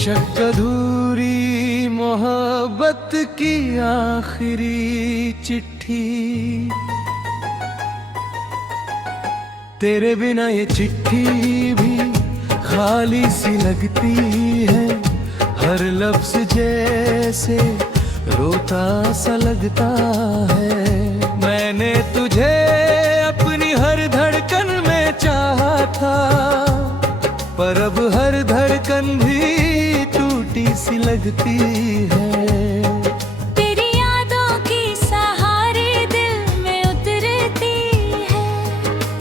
बेशक अधूरी मोहब्बत की आखिरी चिट्ठी, तेरे बिना ये चिट्ठी भी खाली सी लगती है। हर लफ्ज जैसे रोता सा लगता है। मैंने तुझे अपनी हर धड़कन में चाहा था, पर अब हर धड़कन भी टूटी सी लगती है। तेरी यादों की सहारे दिल में उतरती है,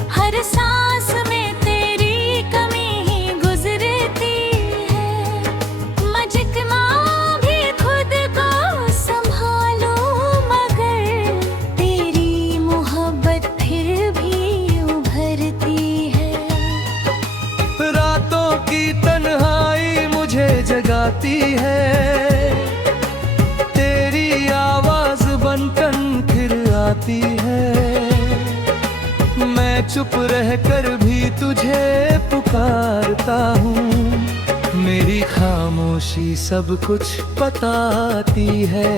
हर सांस में तेरी कमी ही गुजरती है। मजकमा भी खुद को संभालो, मगर तेरी मोहब्बत फिर भी उभरती है। रातों की तन्हाई मुझे जगाती है, तेरी आवाज बनकर फिर आती है। मैं चुप रहकर भी तुझे पुकारता हूँ, मेरी खामोशी सब कुछ बताती है।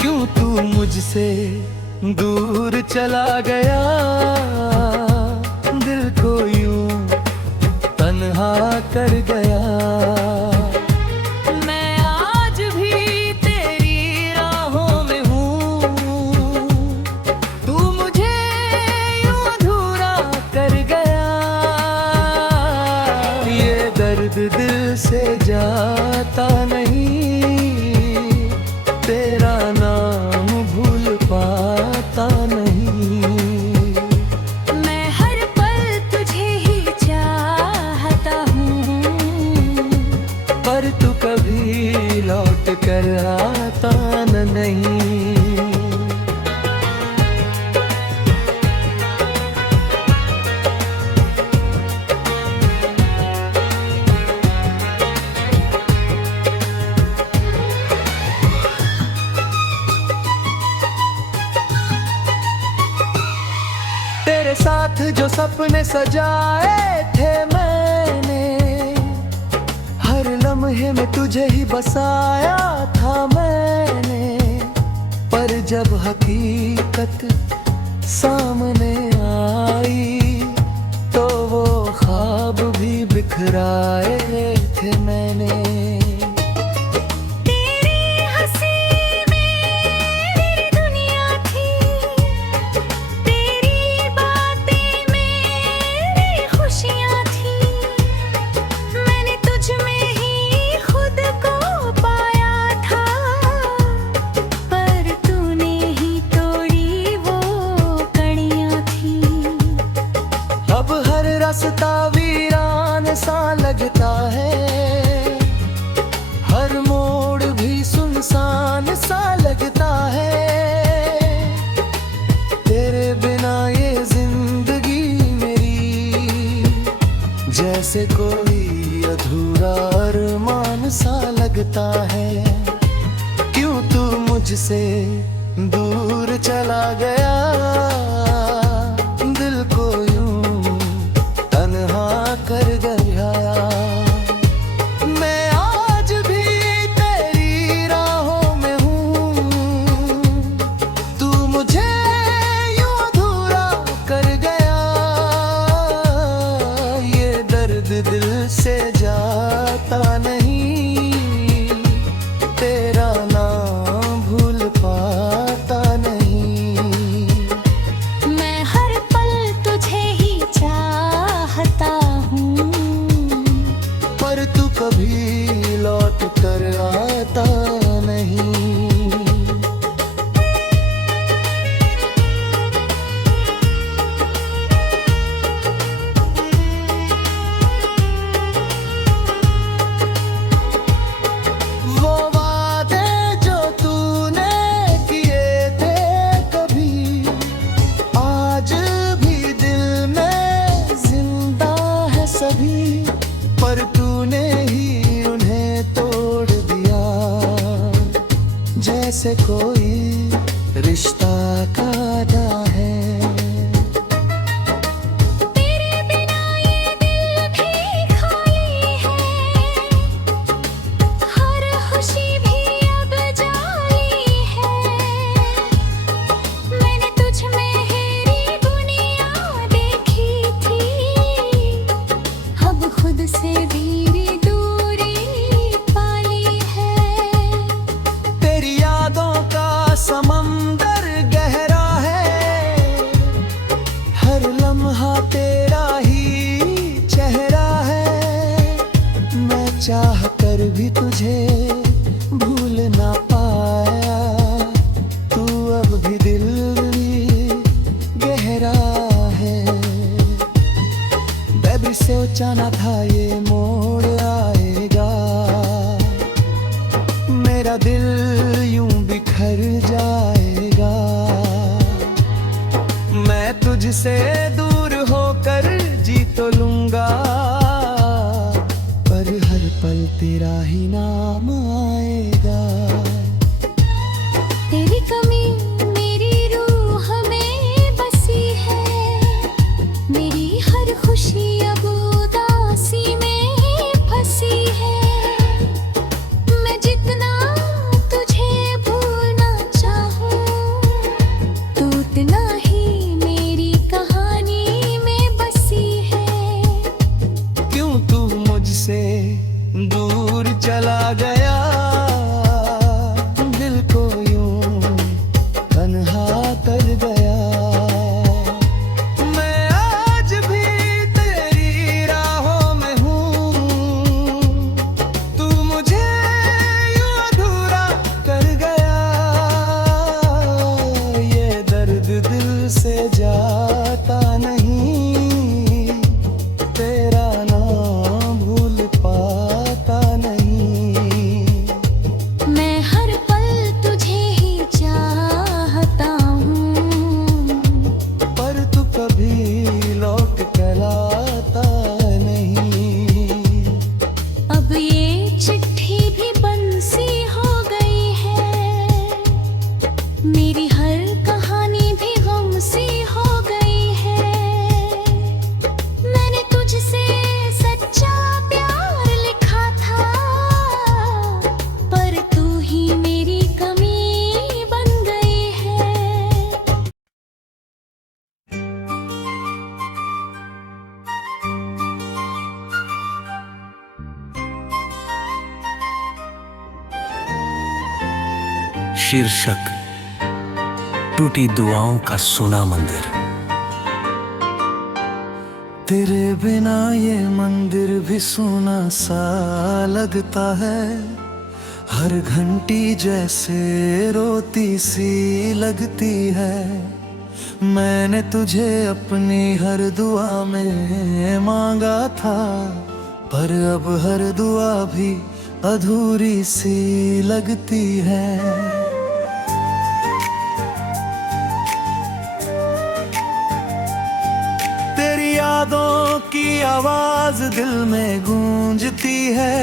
क्यों तू मुझसे दूर चला गया, दिल को यूं तन्हा कर गया। मैं आज भी तेरी राहों में हूँ, तू मुझे यूं अधूरा कर गया। ये दर्द दिल से जाता नहीं, तेरा नाम भूल पाता नहीं। पर तू कभी लौट कर आता नहीं। तेरे साथ जो सपने सजाए थे मैंने, हर लम्हे में तुझे ही बसाया था मैंने। पर जब हकीकत सामने आई, तो वो ख्वाब भी बिखराए थे मैंने। अब हर रास्ता वीरान सा लगता है, हर मोड़ भी सुनसान सा लगता है। तेरे बिना ये जिंदगी मेरी जैसे कोई अधूरा अरमान सा लगता है। क्यों तू मुझसे दूर चला गया, दिल को कर गया। मैं आज भी तेरी राहों में हूँ, तू मुझे यूं अधूरा कर गया। ये दर्द दिल से जाता नहीं, तेरा नाम भूल पाता नहीं। मैं हर पल तुझे ही चाहता, पर तू कभी लौट कर आता नहीं। वो वादे जो तूने किए थे कभी, आज भी दिल में जिंदा है सभी। पर तूने ही उन्हें तोड़ दिया, जैसे कोई रिश्ता काटा है। तेरे बिना ये दिल भी खाली है, सोचा ना था ये मोड़ आएगा, मेरा दिल यूं बिखर जाएगा। मैं तुझसे दूर होकर जी तो लूंगा, पर हर पल तेरा ही नाम आएगा। तेरी कमी मेरी रूह में बसी है, मेरी हर खुशी अब उदासी में फंसी है। मैं जितना तुझे भूलना चाहूं, तू उतना ही मेरी कहानी में बसी है। क्यों तू मुझसे दूर चला गया, दिल को यूं तन्हा कर गया। मैं आज भी तेरी राहों में हूँ, तू मुझे यूं अधूरा कर गया। ये दर्द दिल से जाता नहीं, तेरा नाम भूल पाता नहीं। मैं हर पल तुझे ही चाहता हूँ, पर तू कभी लौट कर आता नहीं। अब ये चिट्ठी भी बंसी हो गई है, मेरी हर कहानी भी गम सी हो गई है। मैंने तुझसे सच्चा प्यार लिखा था, पर तू ही मेरी कमी बन गई है। शीर्षक टूटी दुआओं का सुना मंदिर। तेरे बिना ये मंदिर भी सुना सा लगता है, हर घंटी जैसे रोती सी लगती है। मैंने तुझे अपनी हर दुआ में मांगा था, पर अब हर दुआ भी अधूरी सी लगती है। तेरी यादों की आवाज दिल में गूंजती है,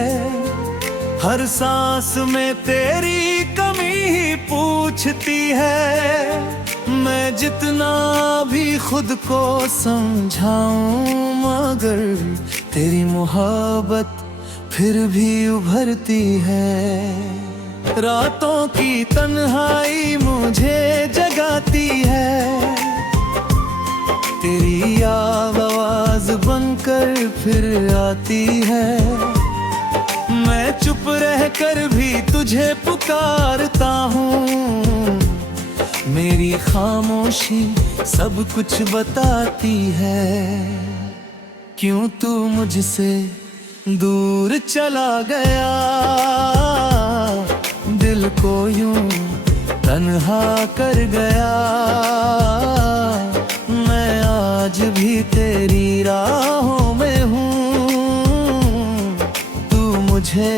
हर सांस में तेरी कमी ही पूछती है। मैं जितना भी खुद को समझाऊं, मगर तेरी मोहब्बत फिर भी उभरती है। रातों की तन्हाई मुझे जगाती है, तेरी आवाज बनकर फिर आती है। मैं चुप रहकर भी तुझे पुकारता हूँ, मेरी खामोशी सब कुछ बताती है। क्यों तू मुझसे दूर चला गया, दिल को यूं तन्हा कर गया। मैं आज भी तेरी राहों में हूँ, तू मुझे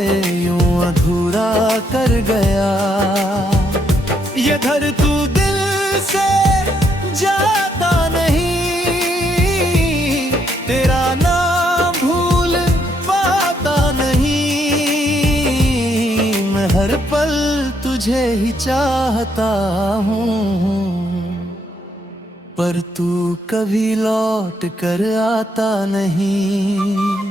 यूं अधूरा कर गया। ये घर तू दिल से जाता नहीं, तेरा नाम भूल पाता नहीं। मैं हर पल तुझे ही चाहता हूँ, पर तू कभी लौट कर आता नहीं।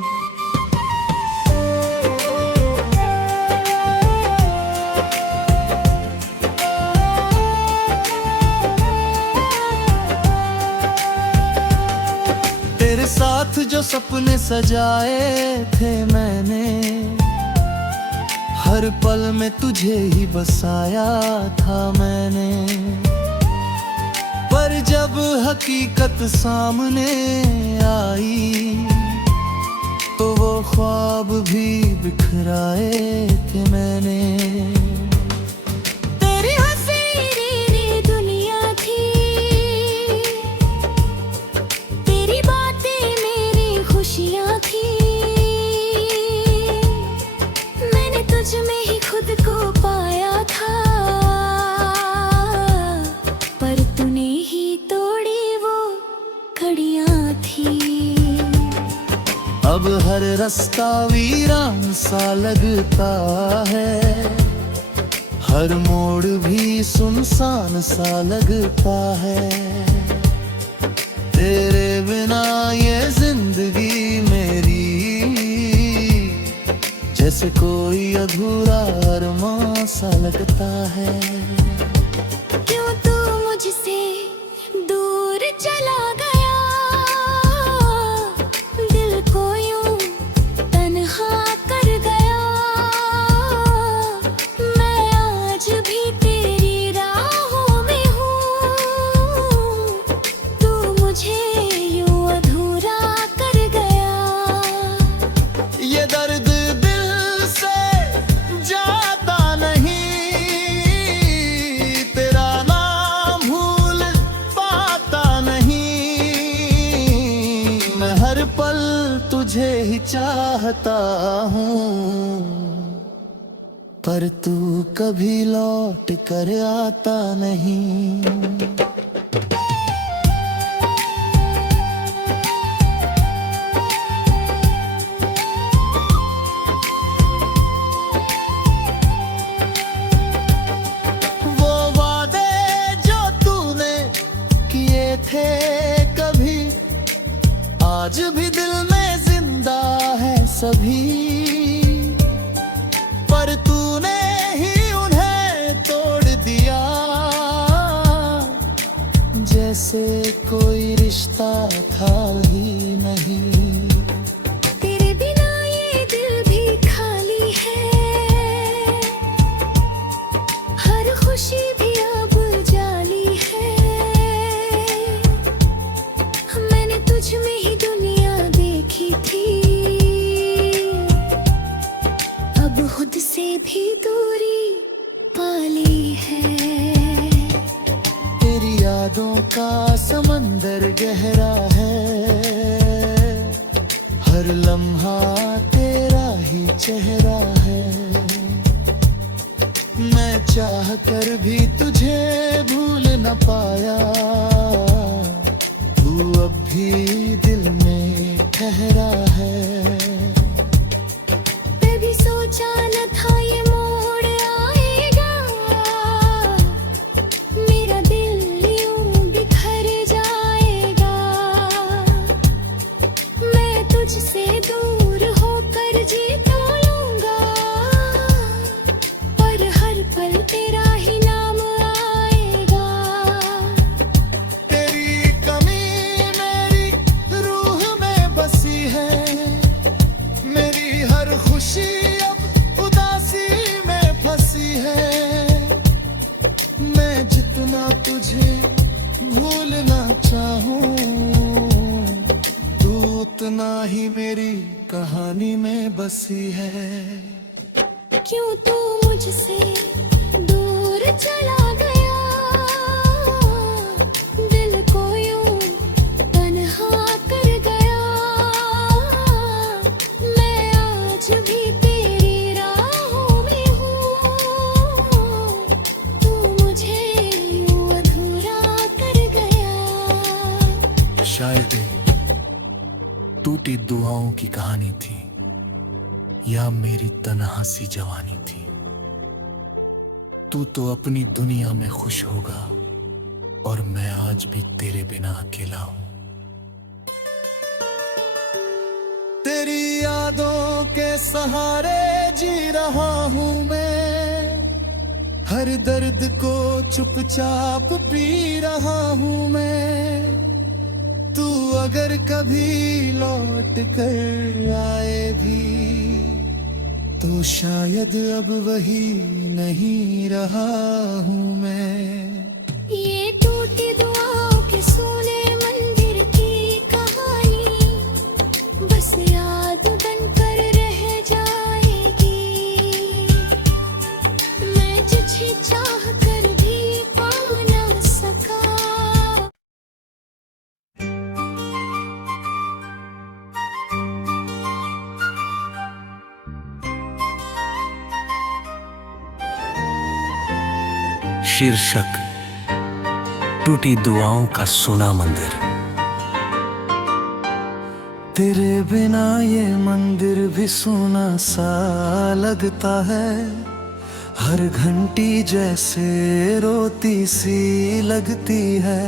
तेरे साथ जो सपने सजाए थे मैंने, हर पल में तुझे ही बसाया था मैंने। पर जब हकीकत सामने आई, तो वो ख्वाब भी बिखराए थे मैंने। तेरी हसीनी दुनिया थी, तेरी बातें मेरी खुशियाँ थी। अब हर रास्ता वीरान सा लगता है, हर मोड़ भी सुनसान सा लगता है। तेरे बिना ये जिंदगी मेरी जैसे कोई अधूरा अरमां सा लगता है। क्यों तू मुझसे दूर चला गया, दिल को यूं तन्हा कर गया। मैं आज भी तेरी राहों में हूँ, तू मुझे यूं अधूरा कर गया। ये दर्द दिल से जाता नहीं, तेरा नाम भूल पाता नहीं। मैं हर पल तुझे ही चाहता हूँ, पर तू कभी लौट कर आता नहीं। वो वादे जो तूने किए थे कभी, आज भी दिल में जिंदा है सभी। पर तूने ही उन्हें तोड़ दिया, जैसे कोई रिश्ता था ही नहीं। तेरे बिना ये दिल भी खाली है, हर खुशी भी अब जाली है। मैंने तुझ में ही दुनिया देखी थी, अब खुद से भी दूरी पाली है। तेरी यादों का समंदर गहरा है, हर लम्हा तेरा ही चेहरा है। मैं चाह कर भी तुझे भूल न पाया, तू अब भी दिल में ठहरा है। कभी सोचा न था ये मोड़ आएगा, मेरा दिल यूं बिखर जाएगा। मैं तुझसे दूर होकर जी तो लूंगा, पर हर पल तेरा ही नाम आएगा। तेरी कमी मेरी रूह में बसी है, मेरी हर खुशी अब उदासी में फंसी है। मैं जितना तुझे भूलना चाहूं, तू उतना ही मेरी कहानी में बसी है। क्यों तू मुझसे दूर चला गया, दिल को यूं तन्हा कर गया। मैं आज भी तेरी राहों में हूँ, तू मुझे यूं अधूरा कर गया। शायद टूटी दुआओं की कहानी थी, या मेरी तन्हा सी जवानी थी। तू तो अपनी दुनिया में खुश होगा, और मैं आज भी तेरे बिना अकेला हूं। तेरी यादों के सहारे जी रहा हूँ मैं, हर दर्द को चुपचाप पी रहा हूँ मैं। तू अगर कभी लौट कर आए भी, तो शायद अब वही नहीं रहा हूँ मैं। ये टूटी दुआओं के सोने मंदिर की कहानी बस याद बनकर रह जाएगी। मैं तुझे चाह कर भी पा ना सका। शीर्षक टूटी दुआओं का सुना मंदिर। तेरे बिना ये मंदिर भी सूना सा लगता है, हर घंटी जैसे रोती सी लगती है।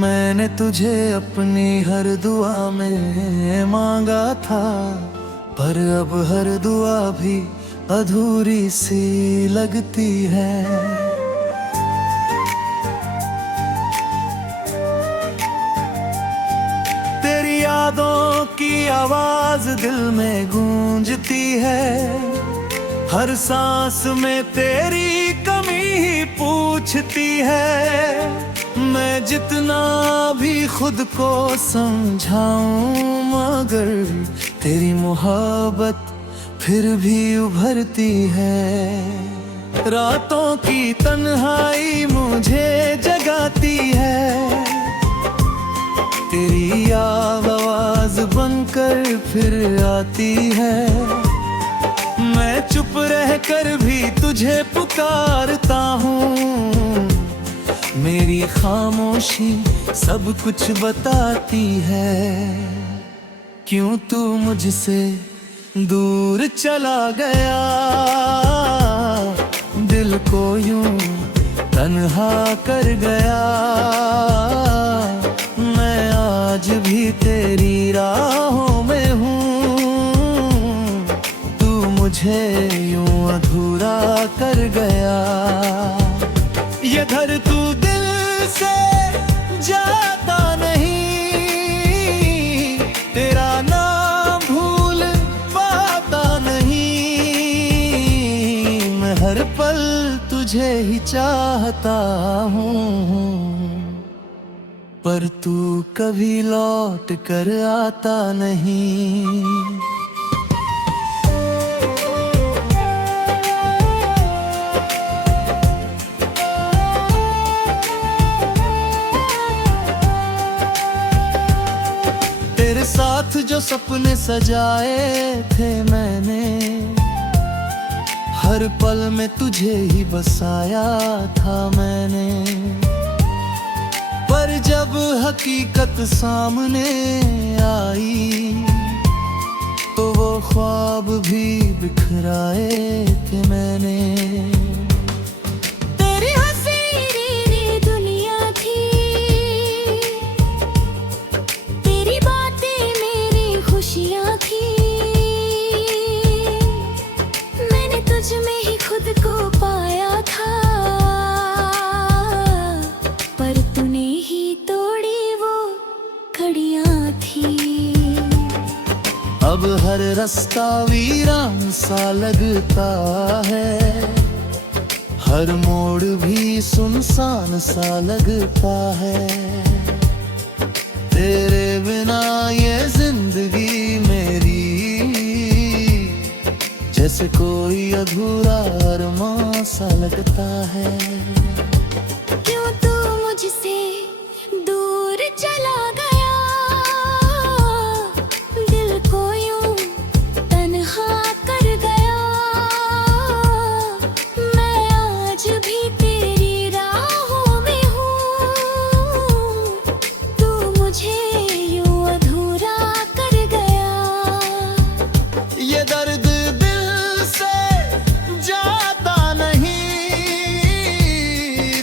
मैंने तुझे अपनी हर दुआ में मांगा था, पर अब हर दुआ भी अधूरी सी लगती है। तेरी यादों की आवाज दिल में गूंजती है, हर सांस में तेरी कमी ही पूछती है। मैं जितना भी खुद को समझाऊं, मगर तेरी मोहब्बत फिर भी उभरती है। रातों की तन्हाई मुझे जगाती है, तेरी आवाज बनकर फिर आती है। मैं चुप रहकर भी तुझे पुकारता हूँ, मेरी खामोशी सब कुछ बताती है। क्यों तू मुझसे दूर चला गया, दिल को यूं तन्हा कर गया। मैं आज भी तेरी राहों में हूँ, तू मुझे यूं अधूरा कर गया। ये घर तू दिल से जाता नहीं, तेरा नाम भूल पाता नहीं। मैं हर पल तुझे ही चाहता हूँ, पर तू कभी लौट कर आता नहीं। तेरे साथ जो सपने सजाए थे मैंने, हर पल में तुझे ही बसाया था मैंने। पर जब हकीकत सामने आई, तो वो ख्वाब भी बिखराए थे मैंने। तेरी हंसी दुनिया थी, तेरी बातें मेरी खुशियाँ थी। मैंने तुझ में ही खुद को पाया था, पर तूने ही तोड़ी वो कड़ियाँ थी। अब हर रास्ता वीरान सा लगता है, हर मोड़ भी सुनसान सा लगता है। तेरे बिना ये जिंदगी मेरी जैसे कोई अधूरा अरमां सा लगता है। क्यों तू मुझसे दूर चला गया, दिल को यूं तन्हा कर गया। मैं आज भी तेरी राहों में हूँ, तू मुझे यूं अधूरा कर गया। ये दर्द दिल से जाता नहीं,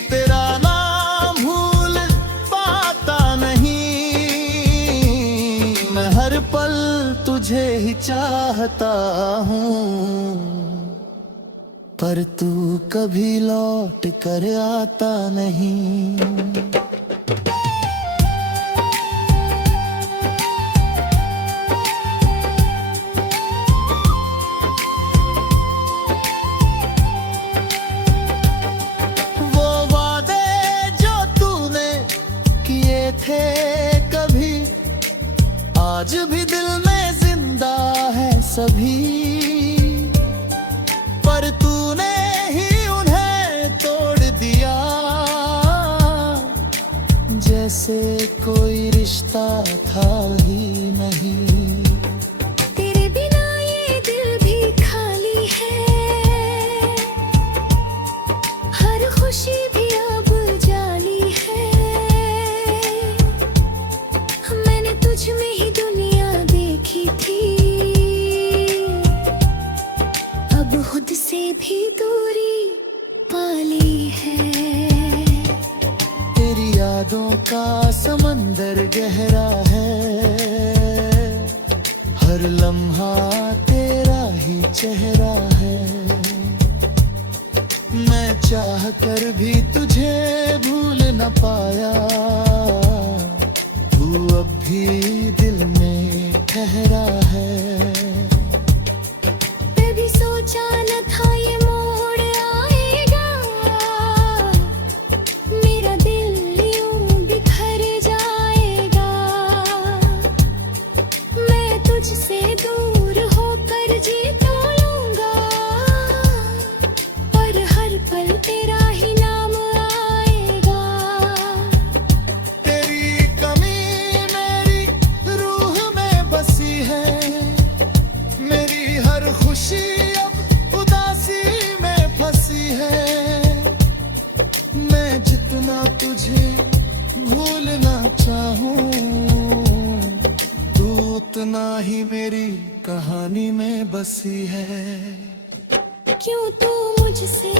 तेरा नाम भूल पाता नहीं। मैं हर पल तुझे ही चाहता हूँ, पर तू कभी लौट कर आता नहीं। वो वादे जो तूने किए थे कभी, आज भी दिल में जिंदा है सभी। पर तूने ही उन्हें तोड़ दिया, जैसे कोई रिश्ता था ही नहीं। तेरे बिना ये दिल भी खाली है, हर खुशी भी अब जाली है। मैंने तुझ में ही दुनिया यादों का समंदर गहरा है, हर लम्हा तेरा ही चेहरा है। मैं चाह कर भी तुझे भूल न पाया, तू अब भी दिल में ठहरा है। कभी सोचा न था ये मोड़ आएगा, मेरा दिल यूं बिखर जाएगा। मैं तुझसे दूर होकर जी तो लूंगा, पर हर पल तेरा ही नाम आएगा। तेरी कमी मेरी रूह में बसी है, मेरी हर खुशी अब उदासी में फंसी है। मैं जितना तुझे भूलना चाहूं, तू उतना ही मेरी कहानी में बसी है। क्यों तू मुझसे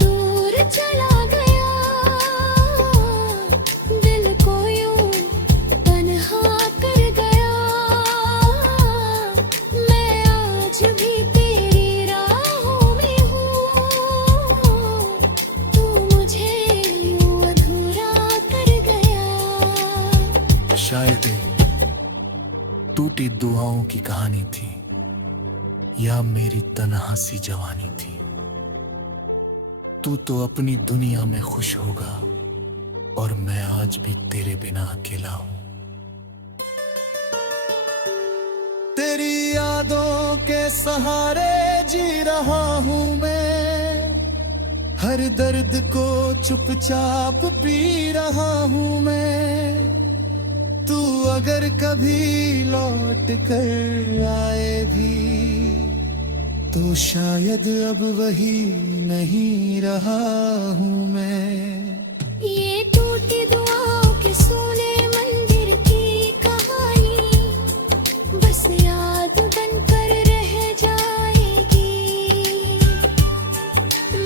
दूर चला गया, दिल को यूं तन्हा कर गया। मैं आज भी तेरी राहों में हूँ, तू मुझे यूं अधूरा कर गया। शायद टूटी दुआओं की कहानी थी, या मेरी तन्हा सी जवानी थी। तू तो अपनी दुनिया में खुश होगा, और मैं आज भी तेरे बिना अकेला हूं। तेरी यादों के सहारे जी रहा हूँ मैं, हर दर्द को चुपचाप पी रहा हूँ मैं। तू अगर कभी लौट कर आए भी, तो शायद अब वही नहीं रहा हूँ मैं। ये टूटी दुआओं के सोने मंदिर की कहानी बस याद बनकर रह जाएगी।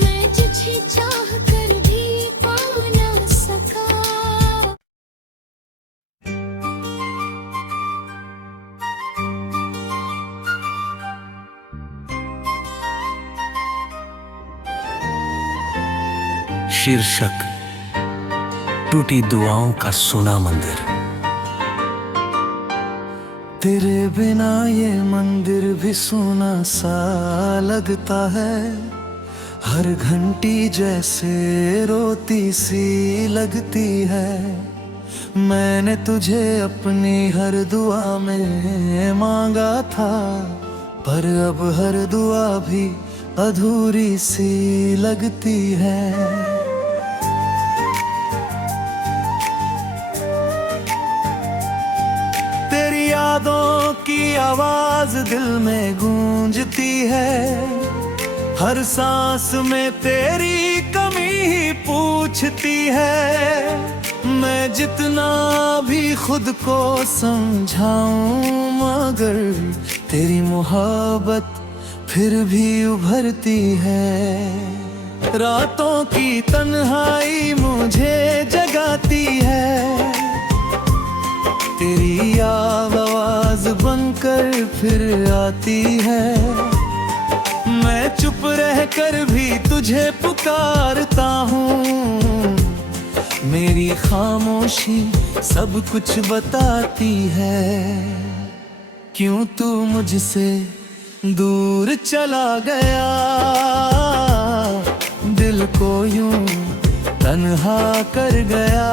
मैं तुझे चाह कर भी पा ना सका। शीर्षक टूटी दुआओं का सोना मंदिर। तेरे बिना ये मंदिर भी सुना सा लगता है, हर घंटी जैसे रोती सी लगती है। मैंने तुझे अपनी हर दुआ में मांगा था, पर अब हर दुआ भी अधूरी सी लगती है। यादों की आवाज दिल में गूंजती है, हर सांस में तेरी कमी ही पूछती है। मैं जितना भी खुद को समझाऊं, मगर तेरी मोहब्बत फिर भी उभरती है। रातों की तन्हाई मुझे जगाती है, तेरी आवाज बनकर फिर आती है। मैं चुप रहकर भी तुझे पुकारता हूँ, मेरी खामोशी सब कुछ बताती है। क्यों तू मुझसे दूर चला गया, दिल को यूं तन्हा कर गया।